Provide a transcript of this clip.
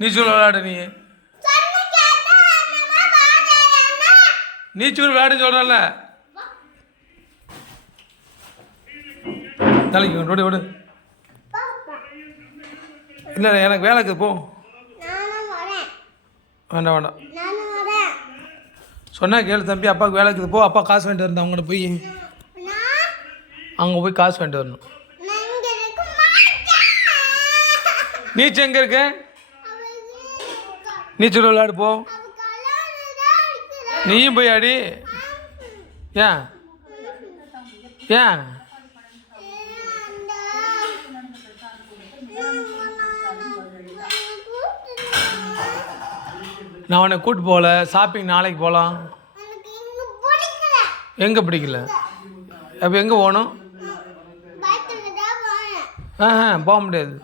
நீச்சல் விளையாடு நீச்சல் விளையாடுன்னு சொல்கிறல்ல. நாளைக்கு விடு விடு. இல்லை எனக்கு வேலைக்கு போ. வேண்டாம் வேண்டாம் சொன்னா கேளு தம்பி. அப்பாவுக்கு வேலைக்கு போ. அப்பா காசு வாங்கிட்டு வரணும். அவங்கள்ட்ட போய் அங்கே போய் காசு வாங்கிட்டு வரணும். நீச்சல் எங்கே இருக்கு? நீச்சல் விளையாடு போ. நீயும் போய் ஆடி. ஏன் ஏன் நான் உன்னை கூப்பிட்டு போகல. ஷாப்பிங் நாளைக்கு போகலாம். எங்கே பிடிக்கல? அப்போ எங்கே போகணும்? போக முடியாது.